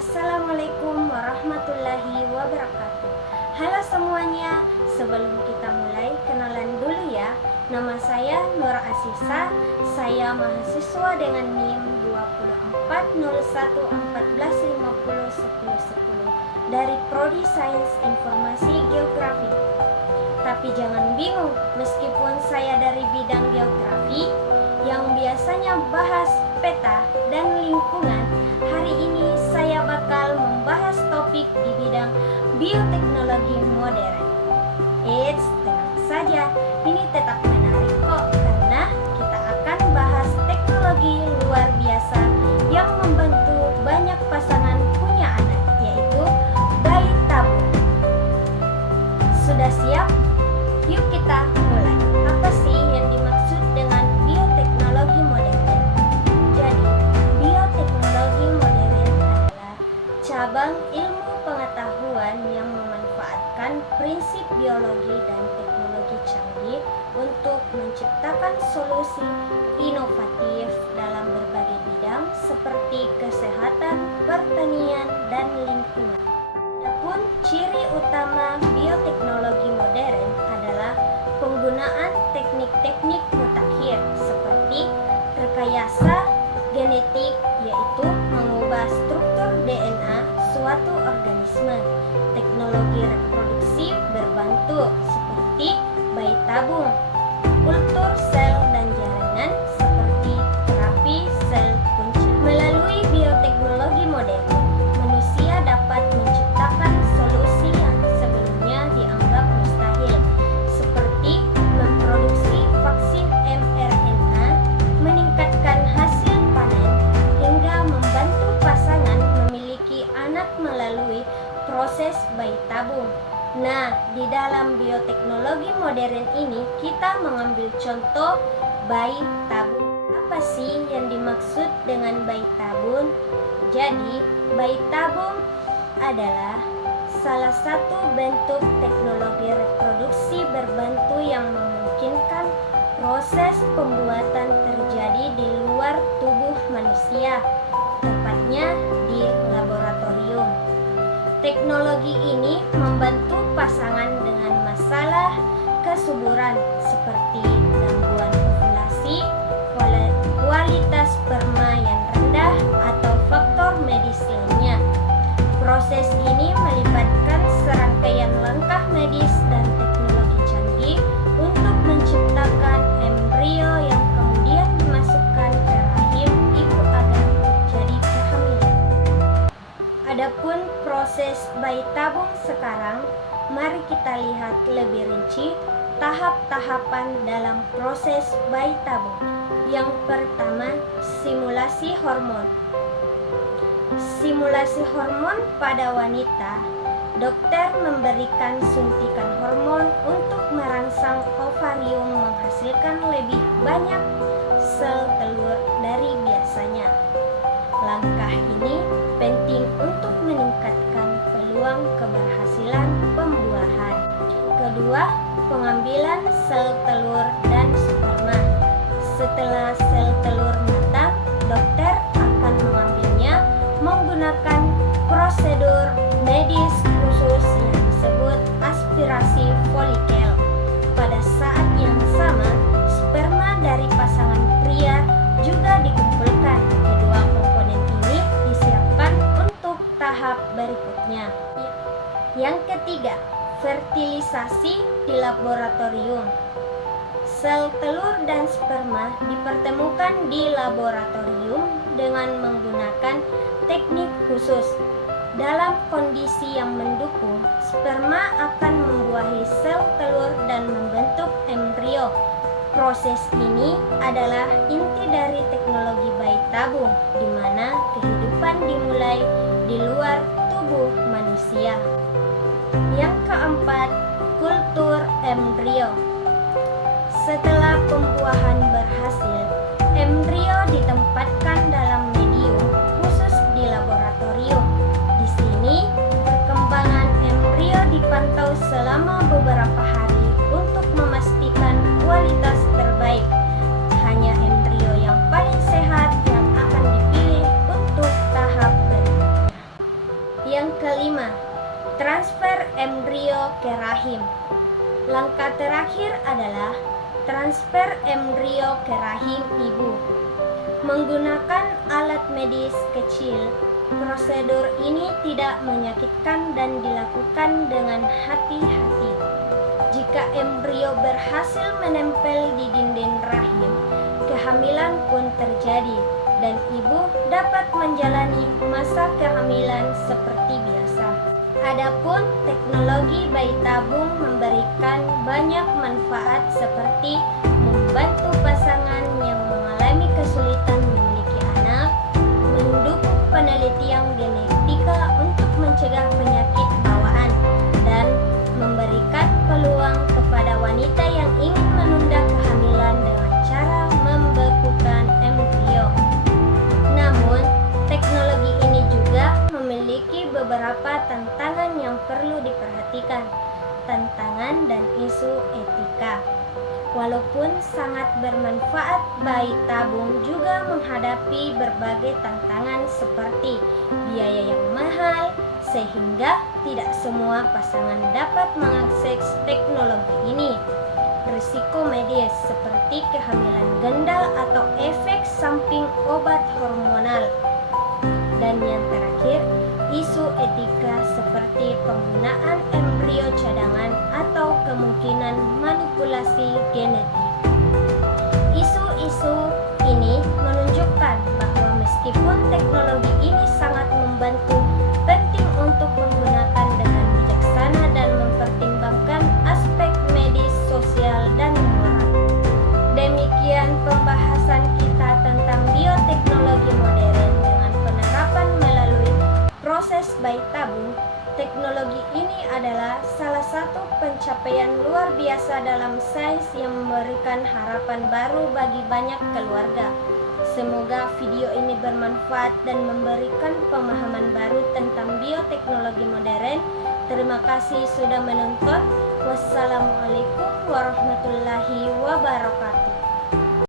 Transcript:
Assalamualaikum warahmatullahi wabarakatuh. Halo semuanya, sebelum kita mulai kenalan dulu ya. Nama saya Nur Asisa, saya mahasiswa dengan NIM 240114501010 dari Prodi Sains Informasi Geografi. Tapi jangan bingung, meskipun saya dari bidang geografi yang biasanya bahas peta dan lingkungan, hari ini saya bakal membahas topik di bidang bioteknologi modern. Eits, tenang saja, ini tetap menarik kok karena kita akan bahas teknologi luar biasa yang membantu banyak pasangan punya anak, yaitu bayi tabung. Sudah siap? Yuk kita mulai. Apa sih yang dimaksud dengan bioteknologi modern? Jadi, bioteknologi modern adalah cabang ilmu pengetahuan yang memanfaatkan prinsip biologi dan teknologi canggih untuk menciptakan solusi inovatif dalam berbagai bidang seperti kesehatan, pertanian, dan lingkungan. Adapun ciri utama bioteknologi modern adalah penggunaan teknik-teknik mutakhir seperti rekayasa genetik, yaitu mengubah struktur DNA suatu organisme, teknologi reproduksi berbantu seperti bayi tabung, kultur sel dan jaringan seperti terapi sel punca. Melalui bioteknologi modern, manusia dapat menciptakan solusi yang sebelumnya dianggap mustahil, seperti memproduksi vaksin mRNA, meningkatkan hasil panen, hingga membantu pasangan memiliki anak melalui proses bayi tabung. Nah, di dalam bioteknologi modern ini kita mengambil contoh bayi tabung. Apa sih yang dimaksud dengan bayi tabung? Jadi, bayi tabung adalah salah satu bentuk teknologi reproduksi berbantu yang memungkinkan proses pembuatan terjadi di luar tubuh manusia, tepatnya di laboratorium. Teknologi ini membantu pasangan dengan masalah kesuburan seperti gangguan ovulasi, kualitas sperma yang rendah, atau faktor medis lainnya. Proses ini melibatkan serangkaian langkah medis dan teknologi canggih untuk menciptakan embrio yang kemudian dimasukkan ke rahim ibu agar terjadi kehamilan. Adapun proses bayi tabung sekarang, mari kita lihat lebih rinci tahap-tahapan dalam proses bayi tabung. Yang pertama, simulasi hormon. Simulasi hormon pada wanita, dokter memberikan suntikan hormon untuk merangsang ovarium menghasilkan lebih banyak sel telur dari biasanya. Langkah ini penting untuk meningkatkan peluang keberhasilan pembuahan. Kedua, pengambilan sel telur dan sperma. Setelah sel telur matang, dokter akan mengambilnya menggunakan prosedur medis khusus yang disebut aspirasi folikel. Pada saat yang sama, sperma dari pasangan pria juga dikumpulkan. Kedua komponen ini disiapkan untuk tahap berikutnya. Yang ketiga, fertilisasi di laboratorium. Sel telur dan sperma dipertemukan di laboratorium dengan menggunakan teknik khusus. Dalam kondisi yang mendukung, sperma akan membuahi sel telur dan membentuk embrio. Proses ini adalah inti dari teknologi bayi tabung, di mana kehidupan dimulai di luar tubuh manusia. Yang keempat, kultur embrio. Setelah pembuahan berhasil, embrio ditempatkan dalam medium khusus di laboratorium. Di sini, perkembangan embrio dipantau selama beberapa hari untuk memastikan kualitas terbaik. Hanya embrio yang paling sehat yang akan dipilih untuk tahap berikutnya. kelima, transfer embrio ke rahim. Langkah terakhir adalah transfer embrio ke rahim ibu. Menggunakan alat medis kecil, prosedur ini tidak menyakitkan dan dilakukan dengan hati-hati. Jika embrio berhasil menempel di dinding rahim, kehamilan pun terjadi dan ibu dapat menjalani masa kehamilan seperti biasa. Adapun teknologi bayi tabung memberikan banyak manfaat seperti membantu pasangan yang mengalami kesulitan memiliki anak, mendukung penelitian genetika untuk mencegah penyakit bawaan, dan memberikan peluang kepada wanita yang ingin menunda kehamilan dengan cara membekukan embrio. Namun, teknologi ini juga memiliki beberapa tantangan yang perlu diperhatikan, tantangan dan isu etika. Walaupun sangat bermanfaat, bayi tabung juga menghadapi berbagai tantangan seperti biaya yang mahal, sehingga tidak semua pasangan dapat mengakses teknologi ini. Risiko medis seperti kehamilan ganda atau efek samping obat hormonal. Dan yang terakhir, isu etika seperti penggunaan embrio cadangan atau kemungkinan manipulasi genetik. Isu-isu ini menunjukkan bahwa meskipun teknologi ini sangat membantu, penting untuk menggunakan dengan bijaksana dan mempertimbangkan aspek medis, sosial, dan moral. Demikian pembahasan kita tentang bioteknologi modern dengan penerapan melalui proses bayi tabung. Teknologi ini adalah salah satu pencapaian luar biasa dalam sains yang memberikan harapan baru bagi banyak keluarga. Semoga video ini bermanfaat dan memberikan pemahaman baru tentang bioteknologi modern. Terima kasih sudah menonton. Wassalamualaikum warahmatullahi wabarakatuh.